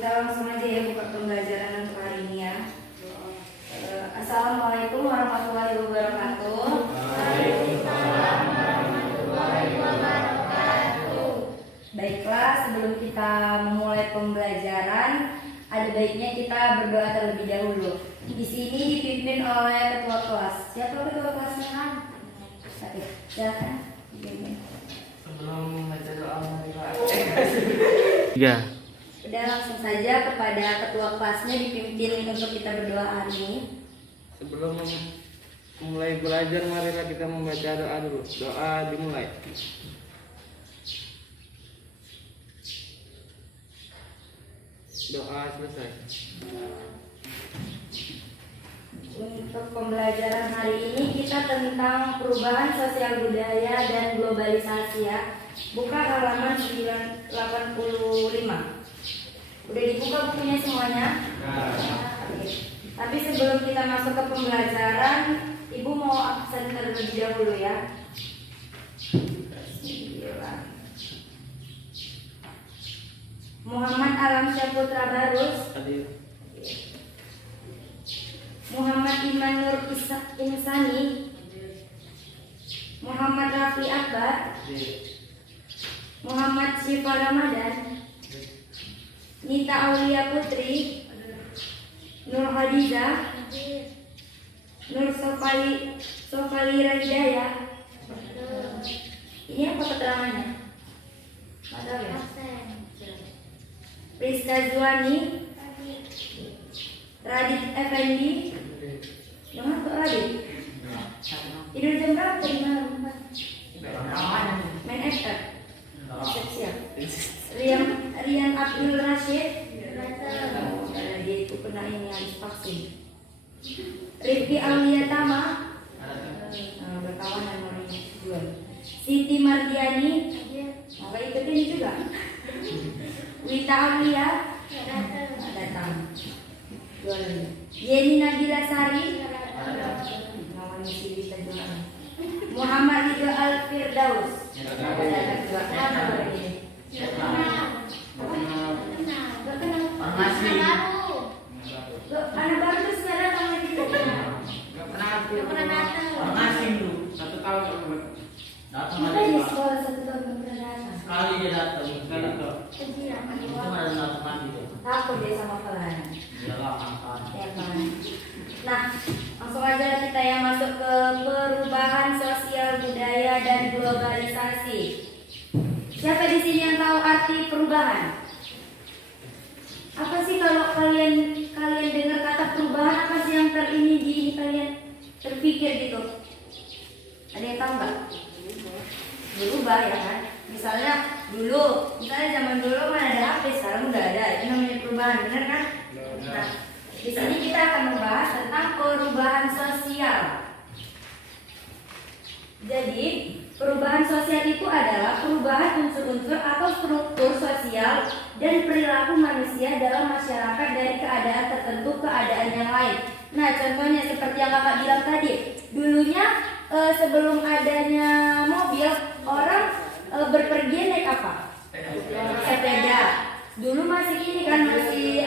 kita langsung aja ya buka pembelajaran untuk hari ini ya. Assalamualaikum warahmatullahi wabarakatuh. Waalaikumsalam warahmatullahi wabarakatuh. Baiklah, sebelum kita memulai pembelajaran, ada baiknya kita berdoa terlebih dahulu. Di sini dipimpin oleh ketua kelas. Siapa ketua kelasnya kan? Silakan. Sebelum membaca doa Tiga. Udah langsung saja kepada ketua kelasnya dipimpin untuk kita berdoa hari ini. Sebelum mulai belajar, marilah kita membaca doa dulu. Doa dimulai. Doa selesai. Untuk pembelajaran hari ini kita tentang perubahan sosial budaya dan globalisasi ya. Buka halaman 985. Udah dibuka bukunya semuanya? Oke. Tapi sebelum kita masuk ke pembelajaran, Ibu mau absen terlebih dahulu ya. Muhammad Alamsyah Putra Barus, Hadir. Muhammad Iman Nur Insani, Muhammad Rafi Akbar, Muhammad Syifa Ramadan, Nita Aulia Putri, Nur Hadiza, Nur Sofali Radhaya. Ini apa keterangannya? Ada ya? Rizka Zuani, Radit Effendi, jangan tuh Radit. Tidur jam berapa tadi malam? Main FF. Siap. Rian Abdul Rashid. Dia itu kena ini habis vaksin. Rifki Aulia Tama. Berkawan dengan orangnya jual. Siti Mardiani. Mau ikut ini juga. Wita Aulia. Datang. Yeni Nabila Sari, Muhammad Ridho Al Firdaus. Anak baru tuh sekarang datang lagi tuh. Gak pernah datang. Satu tahun datang Kita di sekolah 1 tahun gak pernah datang. sekali dia datang sekali tuh. Itu ada datang gitu. Takut dia sama kalian. Iyalah makan. Ya kan. Nah, langsung aja kita yang masuk ke perubahan sosial budaya dan globalisasi. Siapa di sini yang tahu arti perubahan? Apa sih kalau kalian dengar kata perubahan, apa sih yang ini kalian terpikir gitu? Ada yang tahu nggak? Berubah ya kan? Misalnya zaman dulu mana ada HP, sekarang udah ada. Itu namanya perubahan, benar kan? Nah, di sini kita akan membahas tentang perubahan sosial. Jadi, perubahan sosial itu adalah perubahan unsur-unsur atau struktur sosial dan perilaku manusia dalam masyarakat dari keadaan tertentu ke keadaan yang lain. Nah, contohnya seperti yang kakak bilang tadi, dulunya sebelum adanya mobil, orang berpergian naik apa? Sepeda. Dulu masih ini kan masih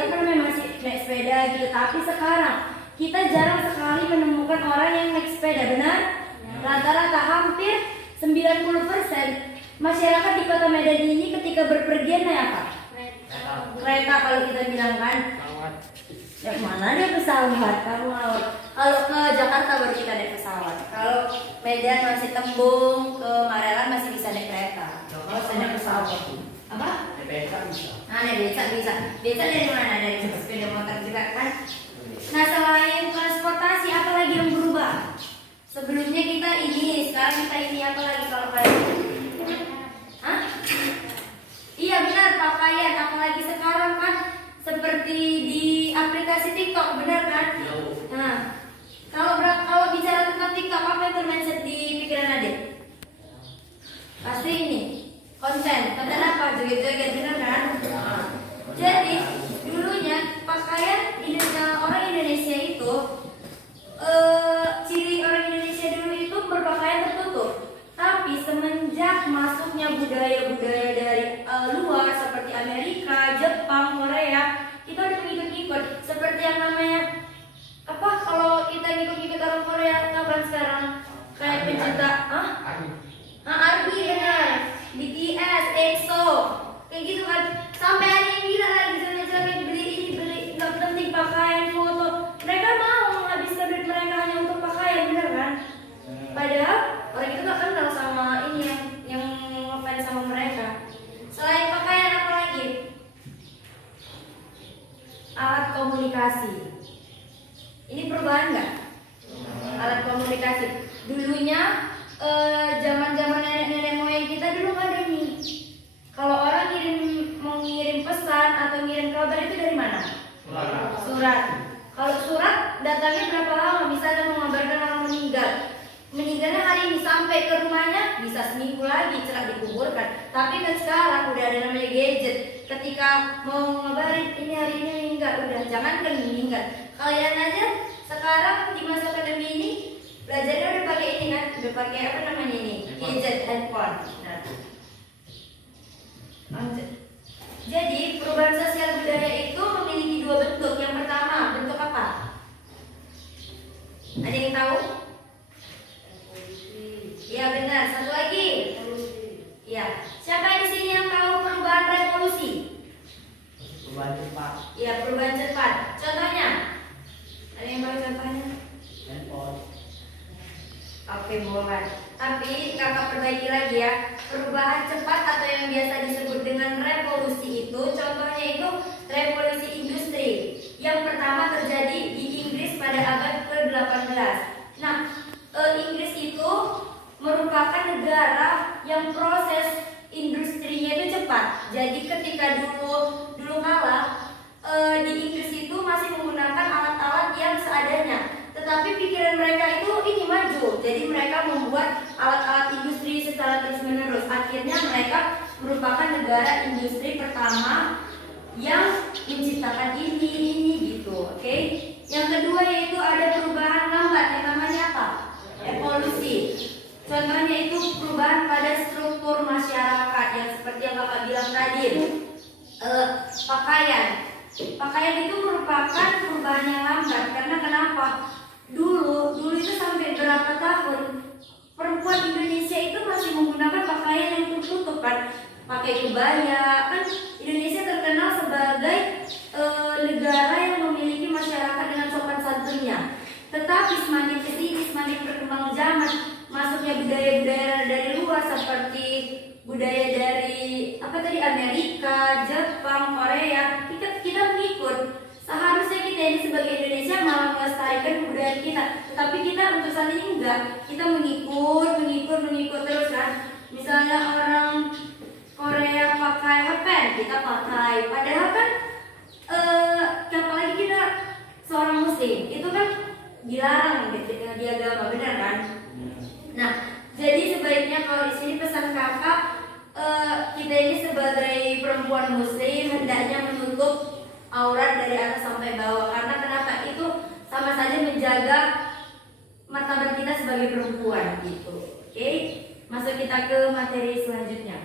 naik sepeda gitu. Tapi sekarang kita jarang sekali menemukan orang yang naik sepeda, benar? Rata-rata hampir 90% masyarakat di Kota Medan ini ketika berpergian naik apa? Kereta kalau kita bilang kan. Ya mana dia pesawat? Kamu kalau ke Jakarta baru kita naik pesawat. Kalau Medan masih tembung, ke Marelan masih bisa naik kereta. Kalau saya naik pesawat. Apa? Naik beca bisa. Beca dari mana? Dari sepeda motor juga kan? Nah, selain transportasi apa lagi yang berubah? Sebelumnya kita ini, sekarang kita ini apa lagi kalau kalian? Hah? Iya benar, pakaian. Apalagi sekarang kan seperti di aplikasi TikTok, benar kan? Nah, kalau bicara tentang TikTok, apa yang termenset di pikiran adik? Pasti ini konten apa? Joget-joget, benar kan? Jadi dulunya pakaian orang Indonesia itu ciri orang Indonesia dulu itu berpakaian tertutup. Tapi semenjak masuknya budaya-budaya dari luar seperti Amerika, Jepang, Korea, kayak gitu kan. Sampai ada yang bilang lagi jalan-jalan kayak beli ini beli nggak penting pakaian foto. Mereka mau menghabiskan duit mereka hanya untuk pakaian, bener kan? Padahal orang itu gak kenal sama ini yang ngefans sama mereka. Selain pakaian apa lagi? Alat komunikasi. Ini perubahan nggak? Alat komunikasi. Dulunya zaman-zaman nenek-nenek moyang kita dulu nggak ada ini. Kalau orang mau ngirim pesan atau ngirim kabar itu dari mana? Surat. Kalau surat datangnya berapa lama? Misalnya mengabarkan orang meninggal. Meninggalnya hari ini sampai ke rumahnya bisa seminggu lagi setelah dikuburkan. Tapi kan sekarang udah ada namanya gadget. Ketika mau ngabarin ini hari ini meninggal, udah jangan kan meninggal. Kalian aja sekarang di masa pandemi ini belajarnya udah pakai ini kan, udah pakai apa namanya ini gadget handphone. Nah, jadi perubahan sosial budaya itu memiliki dua bentuk. Yang pertama bentuk apa? Ada yang tahu? Ya benar. Satu lagi. Ya. Siapa di sini yang tahu perubahan revolusi? Perubahan cepat. Ya, perubahan cepat. Contohnya? Ada yang tahu contohnya? Handphone. Oke, boleh. Tapi kakak perbaiki lagi ya. Perubahan cepat atau yang biasa disebut dengan revolusi itu, contohnya itu revolusi industri. Yang pertama terjadi di Inggris pada abad ke-18. Nah, Inggris itu merupakan negara yang proses industrinya itu cepat. Jadi ketika dulu kala di Inggris itu masih menggunakan alat-alat yang seadanya. Tetapi pikiran mereka itu ini maju. Jadi mereka membuat alat-alat industri secara terus-menerus. Akhirnya mereka merupakan negara industri pertama yang menciptakan ini gitu. Oke. Yang kedua yaitu ada perubahan lambat yang namanya apa? Evolusi. Contohnya itu perubahan pada struktur masyarakat yang seperti yang kakak bilang tadi. Pakaian itu merupakan perubahan yang lambat karena kenapa? Dulu itu sampai berapa tahun perempuan Indonesia itu masih menggunakan pakaian yang tertutup kan, pakai kebaya kan. Indonesia terkenal sebagai negara yang memiliki masyarakat dengan sopan santunnya. Tetapi semakin kesini semakin berkembang zaman, masuknya budaya-budaya dari luar seperti budaya dari Amerika, Jepang, Korea, kita mengikut. Seharusnya kita ini sebagai Indonesia malah melestarikan kebudayaan kita, tetapi kita untuk saat ini enggak. Kita mengikut terus kan. Misalnya orang Korea pakai pen, kita pakai. Padahal kan apalagi kita seorang muslim, itu kan dilarang di agama, benar kan? Nah, jadi sebaiknya kalau di sini pesan kakak, kita ini sebagai perempuan muslim hendaknya menutup aurat dari atas sampai bawah. Karena kenapa? Itu sama saja menjaga martabat kita sebagai perempuan gitu. Oke? Masuk kita ke materi selanjutnya.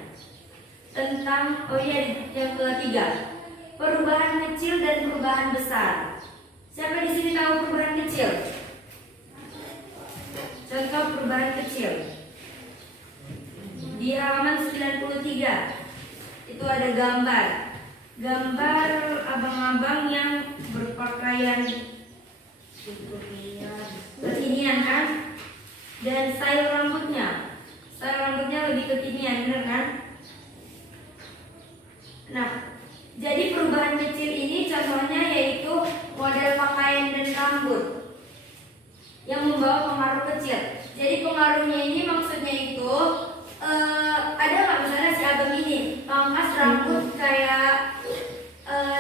Tentang yang ketiga, perubahan kecil dan perubahan besar. Siapa di sini tahu perubahan kecil? Contoh perubahan kecil. Di halaman 93 itu ada gambar abang-abang yang berpakaian kekinian kan, dan style rambutnya lebih kekinian, benar kan? Nah, jadi perubahan kecil ini contohnya yaitu model pakaian dan rambut yang membawa pengaruh kecil. Jadi pengaruhnya ini maksudnya itu ada nggak misalnya si abang ini pangkas rambut kayak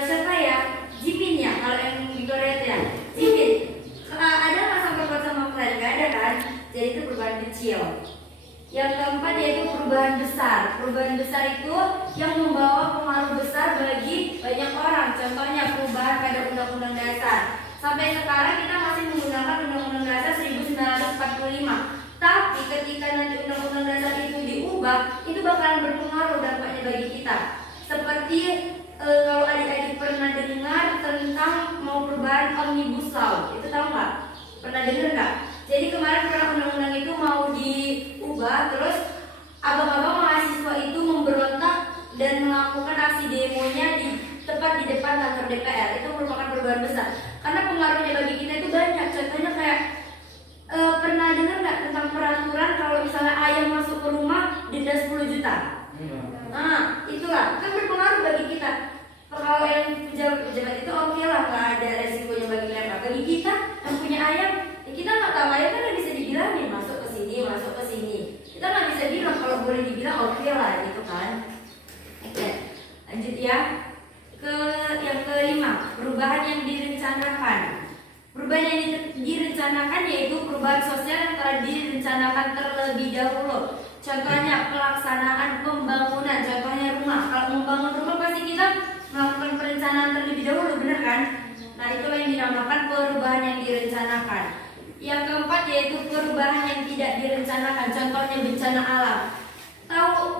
siapa ya, Jimin ya, kalau yang di Korea itu ya Jimin. Ada nggak sangkut sama kalian? Nggak ada kan? Jadi itu perubahan kecil. Yang keempat yaitu perubahan besar. Perubahan besar itu yang membawa pengaruh besar bagi banyak orang. Contohnya perubahan pada Undang-Undang Dasar. Sampai sekarang kita masih menggunakan Undang-Undang Dasar 1945. Tapi ketika nanti Undang-Undang Dasar itu diubah, itu bakalan berpengaruh dampaknya bagi kita. Seperti kalau adik-adik pernah dengar tentang mau perubahan Omnibus Law, itu tahu nggak? Pernah dengar nggak? Jadi kemarin pernah undang-undang itu mau diubah, terus abang-abang mahasiswa itu memberontak dan melakukan aksi demonya di tepat di depan kantor DPR. Itu merupakan perubahan besar karena pengaruhnya bagi kita itu banyak. Contohnya kayak pernah dengar nggak tentang peraturan kalau misalnya ayam masuk ke rumah denda 10 juta? Nah, itulah kan berpengaruh bagi kita. Kalau yang pejabat-pejabat itu oke lah, nggak ada resikonya bagi mereka. Bagi kita yang punya ayam, ya kita nggak tahu ayam kan nggak bisa dibilangin masuk ke sini, masuk ke sini. Kita nggak bisa bilang, kalau boleh dibilang oke lah gitu kan. Oke, lanjut ya. Yang kelima, perubahan yang direncanakan. Perubahan yang direncanakan yaitu perubahan sosial yang telah direncanakan terlebih dahulu. Contohnya pelaksanaan pembangunan, contohnya rumah. Kalau membangun rumah pasti kita melakukan perencanaan terlebih dahulu, benar kan? Nah, itulah yang dinamakan perubahan yang direncanakan. Yang keempat yaitu perubahan yang tidak direncanakan, contohnya bencana alam.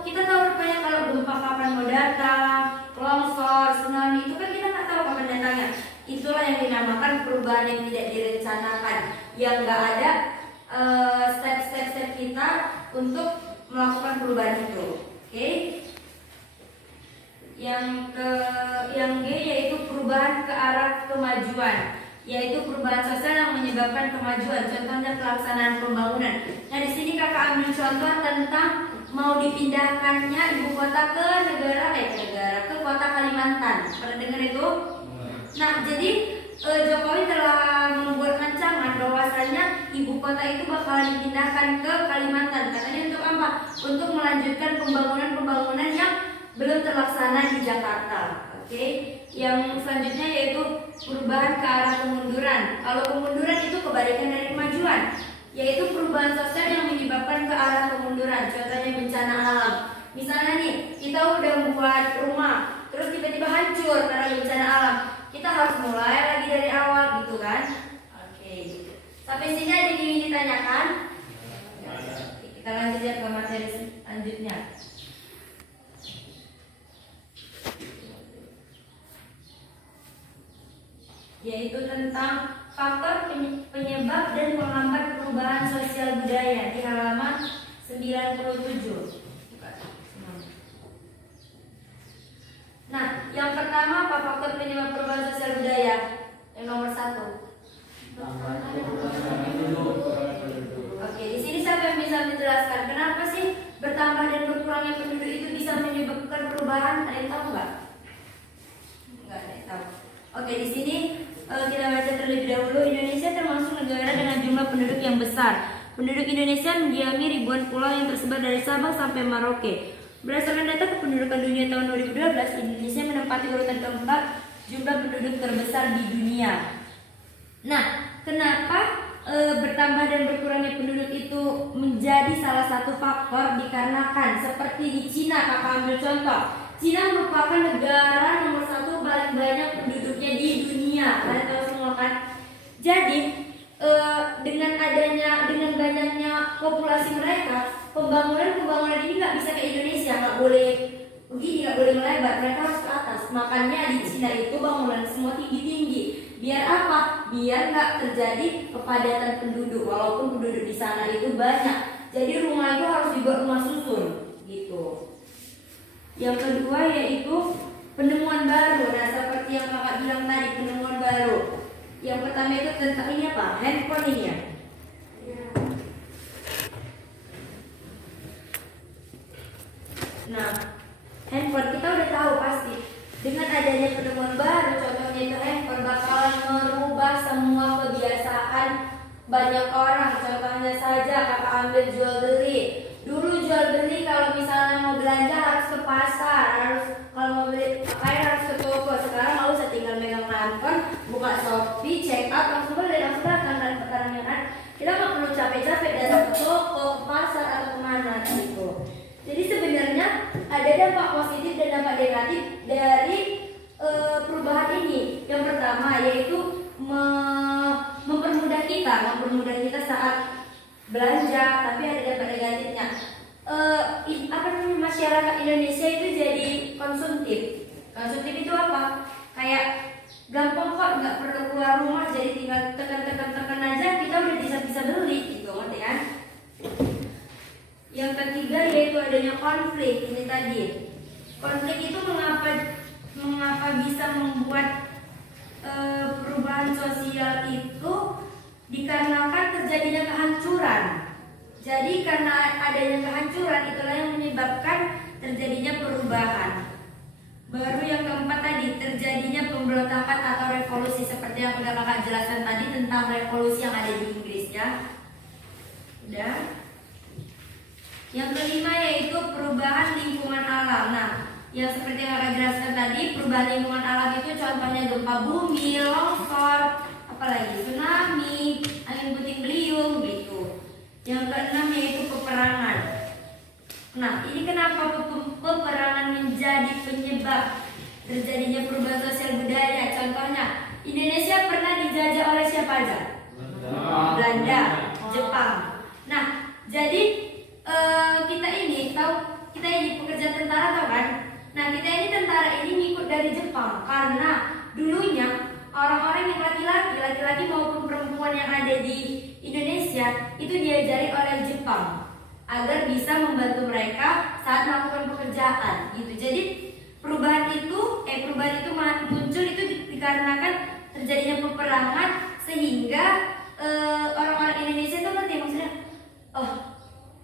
Kita tahu rupanya kalau gempa kapan mau datang, longsor, tsunami, itu kan kita nggak tahu kapan datangnya. Itulah yang dinamakan perubahan yang tidak direncanakan, yang nggak ada step-step kita untuk melakukan perubahan itu. Oke? Yang G yaitu perubahan ke arah kemajuan, yaitu perubahan sosial yang menyebabkan kemajuan. Contohnya pelaksanaan pembangunan. Nah, di sini kakak ambil contoh tentang mau dipindahkannya ibu kota ke kota Kalimantan. Pernah dengar itu? Nah, jadi Jokowi telah membuat rancangan bahwasanya ibu kota itu bakal dipindahkan ke Kalimantan. Katanya untuk apa? Untuk melanjutkan pembangunan yang belum terlaksana di Jakarta. Oke. Yang selanjutnya yaitu perubahan ke arah kemunduran. Kalau kemunduran itu kebalikan dari kemajuan, yaitu perubahan sosial yang menyebabkan ke arah kemunduran. Contohnya bencana alam. Misalnya nih, kita udah membuat rumah, terus tiba-tiba hancur karena bencana alam. Kita harus mulai lagi dari awal gitu kan? Oke. Sampai sini ada yang ingin ditanyakan? Kita lanjut ya ke materi selanjutnya. Yaitu tentang faktor penyebab dan penghambat perubahan sosial budaya di halaman 97. Nah, yang pertama apa faktor penyebab perubahan sosial budaya? Yang nomor 1. Oke, di sini siapa yang bisa menjelaskan kenapa sih bertambah dan berkurangnya penduduk itu bisa menyebabkan perubahan? Ada yang tahu nggak? Nggak ada yang tahu. Oke, di sini kita baca terlebih dahulu. Indonesia termasuk negara dengan jumlah penduduk yang besar. Penduduk Indonesia mendiami ribuan pulau yang tersebar dari Sabang sampai Merauke. Berdasarkan data kependudukan dunia tahun 2012, Indonesia menempati urutan keempat jumlah penduduk terbesar di dunia. Nah, kenapa bertambah dan berkurangnya penduduk itu menjadi salah satu faktor? Dikarenakan seperti di Cina, kakak ambil contoh. Cina merupakan negara nomor 1 paling banyak penduduknya di dunia. Kalian tahu semua kan? Jadi dengan banyaknya populasi mereka, pembangunan ini nggak bisa ke Indonesia, nggak boleh begini, nggak boleh melebar, mereka harus ke atas. Makanya di Cina itu bangunan semua tinggi-tinggi. Biar apa? Biar nggak terjadi kepadatan penduduk, walaupun penduduk di sana itu banyak. Jadi rumah itu harus dibuat rumah susun, gitu. Yang kedua yaitu penemuan baru. Nah, seperti yang kakak bilang tadi, penemuan baru. Yang pertama itu tentang ini apa? Handphone ini ya. Nah, handphone kita udah tahu pasti. Dengan adanya penemuan baru, contohnya itu handphone bakalan merubah semua kebiasaan banyak orang. Contohnya saja kakak ambil jual beli. Dulu jual beli kalau misalnya mau belanja harus ke pasar, kalau mau beli pakaian harus ke toko. Sekarang nggak usah, tinggal megang handphone, buka Shopee, check out, langsung beli, langsung datang dan sekarang kan kita nggak perlu capek-capek datang ke toko, ke pasar atau kemana gitu. Jadi sebenarnya ada dampak positif dan dampak negatif dari perubahan ini. Yang pertama yaitu mempermudah kita saat belanja, tapi ada dampak negatifnya. Masyarakat Indonesia itu jadi konsumtif. Konsumtif itu apa? Kayak gampang kok, nggak perlu keluar rumah, jadi tinggal tekan aja kita udah bisa beli gitu, ngerti kan? Yang ketiga yaitu adanya konflik ini tadi. konflik itu mengapa bisa membuat perubahan sosial itu dikarenakan terjadinya kehancuran. Jadi karena adanya kehancuran itulah yang menyebabkan terjadinya perubahan. Baru yang keempat tadi, terjadinya pemberontakan atau revolusi seperti yang udah kakak jelaskan tadi tentang revolusi yang ada di Inggris ya. Udah. Yang kelima yaitu perubahan lingkungan alam. Nah, yang seperti yang kakak jelaskan tadi, perubahan lingkungan alam itu contohnya gempa bumi, longsor, apalagi tsunami, angin puting beliung gitu. Yang keenam yaitu peperangan. Nah, ini kenapa peperangan menjadi penyebab terjadinya perubahan sosial budaya? Contohnya, Indonesia pernah dijajah oleh siapa aja? Belanda, Jepang. Nah, jadi kita ini pekerja tentara tau kan? Nah, kita ini tentara ini ngikut dari Jepang karena dulunya orang-orang yang laki-laki maupun perempuan yang ada di Indonesia itu diajari oleh Jepang agar bisa membantu mereka saat melakukan pekerjaan gitu. Jadi perubahan itu muncul itu dikarenakan terjadinya peperangan sehingga orang-orang Indonesia itu ngerti maksudnya, oh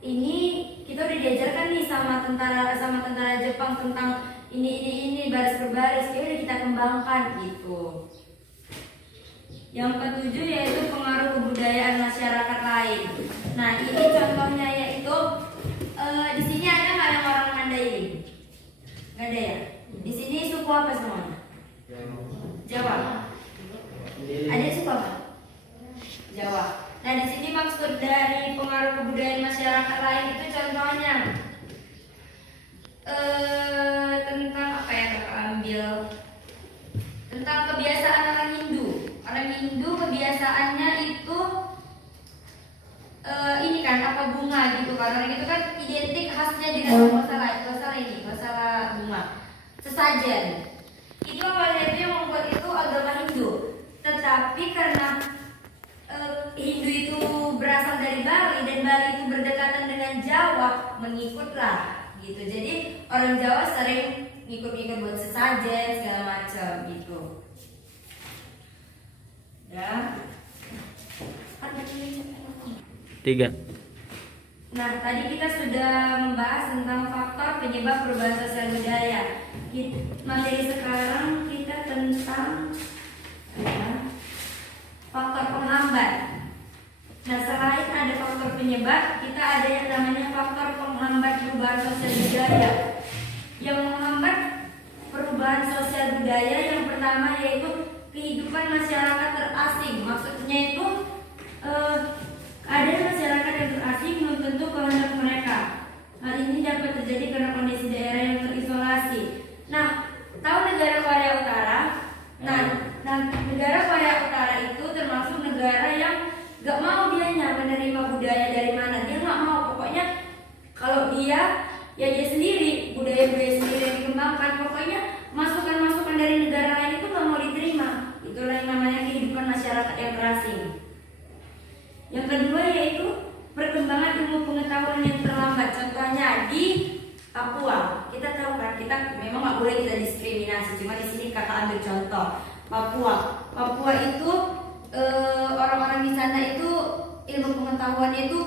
ini kita udah diajarkan nih sama tentara Jepang tentang ini baris per baris, ya udah kita kembangkan gitu. Yang ketujuh yaitu pengaruh kebudayaan masyarakat lain. Nah, ini contohnya yaitu di sini ada nggak yang orang Mandailing? Nggak ada ya? Di sini suku apa semuanya? Jawa. Ada suku apa? Jawa. Nah, di sini maksud dari pengaruh kebudayaan masyarakat lain itu contohnya tentang apa ya kakak ambil? Tentang kebiasaan orang Hindu. Orang Hindu kebiasaannya itu ini kan apa bunga gitu kan. Orang itu kan identik khasnya dengan masalah bunga. Sesajen. Itu awalnya itu yang membuat itu agama Hindu. Tetapi karena Hindu itu berasal dari Bali dan Bali itu berdekatan dengan Jawa, mengikutlah gitu. Jadi orang Jawa sering ngikut-ngikut buat sesajen segala macam gitu. Ya. 3. Nah, tadi kita sudah membahas tentang faktor penyebab perubahan sosial budaya. Materi sekarang kita tentang faktor penghambat. Nah, selain ada faktor penyebab, kita ada yang namanya faktor penghambat perubahan sosial budaya. Yang menghambat perubahan sosial budaya yang pertama yaitu kehidupan masyarakat terasing. Maksudnya itu ada masyarakat yang terasing belum tentu kehendak mereka. Hal ini dapat terjadi karena kondisi daerah yang terisolasi. Nah, tahu negara Korea Utara? Nah, negara Korea Utara itu termasuk negara yang gak mau dianya menerima budaya dari mana. Dia gak mau, pokoknya kalau dia sendiri, budaya-budaya sendiri yang dikembangkan. Pokoknya masukan-masukan dari negara lain itu gak mau diterima. Itulah yang namanya kehidupan masyarakat yang terasing. Yang kedua yaitu perkembangan ilmu pengetahuan yang terlambat. Contohnya di Papua. Kita tahu kan, kita memang nggak boleh kita diskriminasi. Cuma di sini kakak ambil contoh Papua itu orang-orang di sana itu ilmu pengetahuannya itu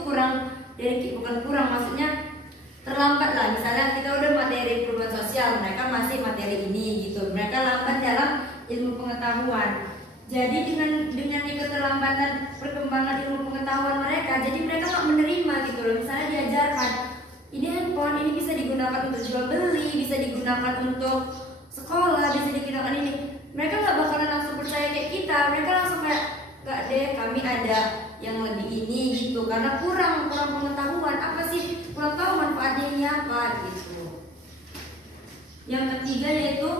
bukan kurang, maksudnya terlambat lah. Misalnya kita udah materi perubahan sosial, mereka masih materi ini gitu. Mereka lambat dalam ilmu pengetahuan. Jadi dengan keterlambatan perkembangan ilmu pengetahuan mereka, jadi mereka nggak menerima gitu loh. Misalnya diajarkan ini handphone, ini bisa digunakan untuk jual beli, bisa digunakan untuk sekolah, bisa digunakan ini. Mereka nggak bakalan langsung percaya kayak kita. Mereka langsung kayak nggak deh, kami ada yang lebih ini gitu. Karena kurang pengetahuan. Apa sih kurang tahu manfaatnya ini apa gitu. Yang ketiga yaitu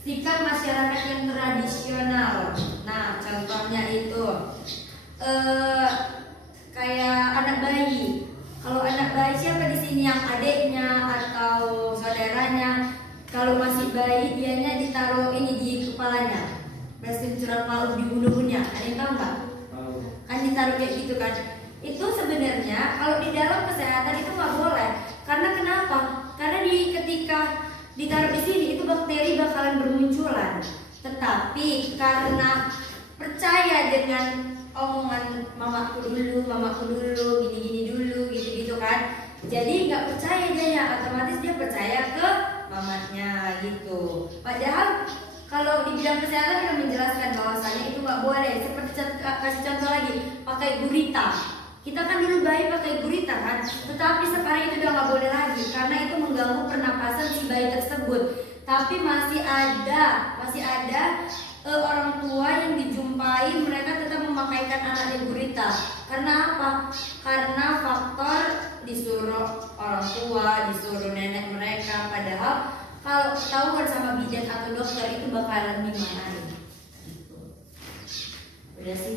sikap masyarakat yang tradisional. Nah, contohnya itu kayak anak bayi. Kalau anak bayi siapa di sini yang adiknya atau saudaranya? Kalau masih bayi, dianya ditaruh ini di kepalanya, beras kencur palu dibunuhnya. Ada yang tahu nggak? Kan ditaruh kayak gitu kan? Itu sebenarnya kalau di dalam kesehatan itu nggak boleh. Karena kenapa? Karena ketika ditaruh di sini itu bakteri bakalan bermunculan. Tetapi karena percaya dengan omongan mamaku dulu, gini-gini dulu, gitu-gitu kan. Jadi nggak percaya dia, otomatis dia percaya ke mamanya gitu. Padahal kalau di bidang kesehatan kita menjelaskan bahwasannya itu nggak boleh. Seperti kasih contoh lagi, pakai gurita. Kita kan dulu bayi pakai gurita kan, tetapi sekarang itu udah nggak boleh lagi karena itu mengganggu pernapasan si bayi tersebut. Tapi masih ada orang tua yang dijumpai mereka tetap memakaikan anaknya gurita. Karena apa? Karena faktor disuruh orang tua, disuruh nenek mereka. Padahal kalau ketahuan sama bidan atau dokter itu bakalan dimarahin. Udah sih,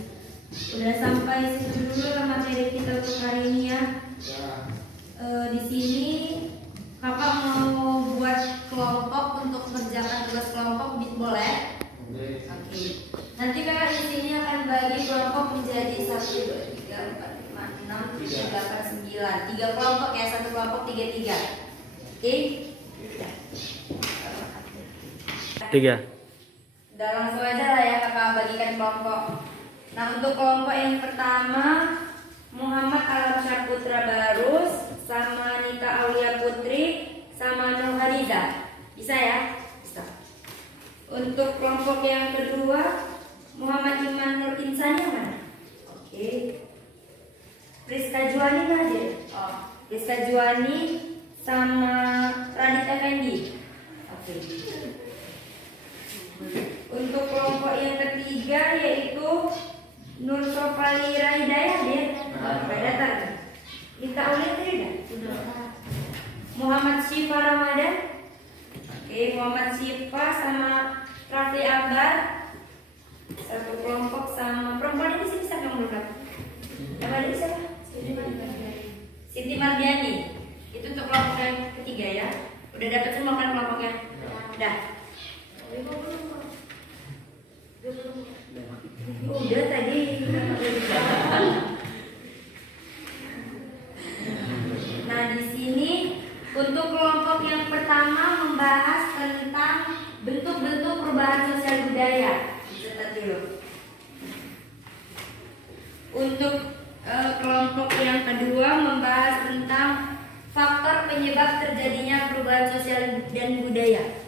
udah sampai situ dulu lah materi kita untuk hari ini ya. Di sini kakak mau buat kelompok untuk mengerjakan tugas kelompok, boleh? Oke. Nanti kakak di sini akan bagi kelompok menjadi 1, 2, 3, 4, 5, 6, 7, 8, 9. 3 kelompok ya, 1 kelompok 3-3. Oke? 3. Udah langsung aja lah ya kakak bagikan kelompok. Nah untuk kelompok yang pertama Muhammad Alamsyah Putra Barus sama Nita Aulia Putri sama Nur Hadiza. Bisa ya? Bisa. Untuk kelompok yang kedua Muhammad Iman Nur Insani mana? Oke. Priska Juwani nggak hadir? Oh, Priska Juwani sama Radit Effendi. Oke. Untuk kelompok yang ketiga yaitu Nur Sofalira Hidayah dia. Sudah datang. Kita oleh tidak? Sudah. Muhammad Syifa Ramadan. Oke, Muhammad Syifa sama Raffi Akbar. Satu kelompok sama perempuan ini bisa kamu bukan? Apa ada siapa? Siti Mardiani. Itu untuk kelompok yang ketiga ya. Udah dapat semua kan kelompoknya? Udah. Udah tadi. Nah di sini untuk kelompok yang pertama membahas tentang bentuk-bentuk perubahan sosial budaya. Catat dulu. Untuk kelompok yang kedua membahas tentang faktor penyebab terjadinya perubahan sosial dan budaya.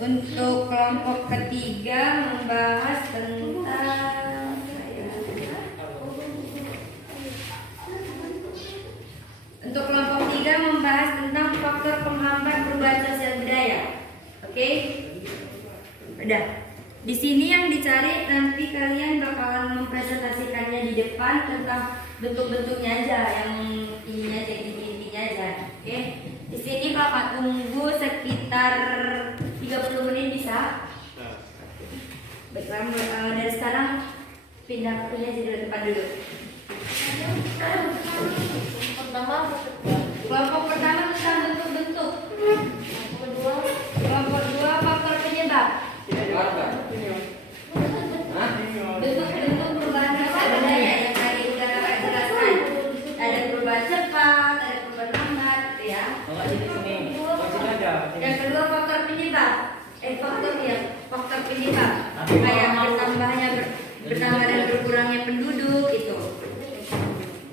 Untuk kelompok ketiga membahas tentang Untuk kelompok 3 membahas tentang faktor penghambat perubahan sosial budaya. Oke? Udah. Di sini yang dicari nanti kalian bakalan mempresentasikannya di depan tentang bentuk-bentuknya aja, yang ininya aja, intinya aja. Oke? Di sini kakak tunggu sekitar 30 menit bisa? Baiklah, dari sekarang pindah jadi depan dulu. Kelompok pertama tentang bentuk-bentuk. Kelompok 2 faktor penyebab. Bentuk-bentuk perubahan sosial budaya yang tadi udah kakak jelaskan. Ada perubahan cepat, ada perubahan lambat, gitu ya. Yang kedua faktor penyebab. Faktor penyebab. Kayak bertambah dan berkurangnya penduduk itu.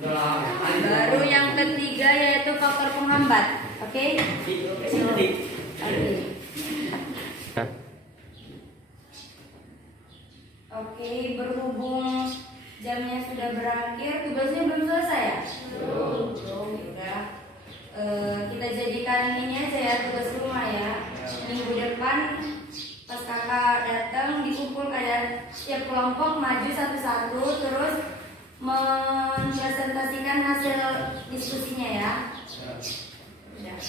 Baru yang ketiga yaitu faktor penghambat. Oke? Oke, berhubung jamnya sudah berakhir, tugasnya belum selesai ya? Belum. Udah. Kita jadikan ini aja ya, tugas rumah ya. Minggu depan pas kakak datang dikumpul kayak setiap kelompok maju satu-satu terus mempresentasikan hasil diskusinya ya. Udah.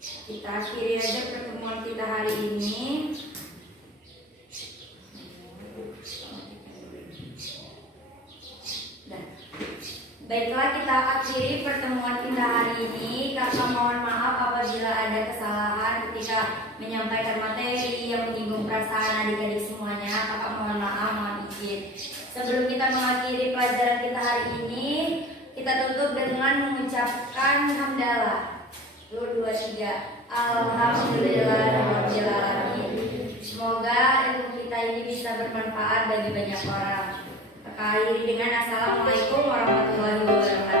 Kita akhiri aja pertemuan kita hari ini. Baiklah, kita akhiri pertemuan kita hari ini. Kakak mohon maaf apabila ada kesalahan ketika menyampaikan materi yang menyinggung perasaan adik-adik semuanya. Kakak mohon maaf, mohon izin. Sebelum kita mengakhiri pelajaran kita hari ini, kita tutup dengan mengucapkan hamdalah. 1, 2, 3. Alhamdulillahirobbilalamin. Semoga ilmu kita ini bisa bermanfaat bagi banyak orang. Akhiri dengan assalamualaikum warahmatullahi wabarakatuh.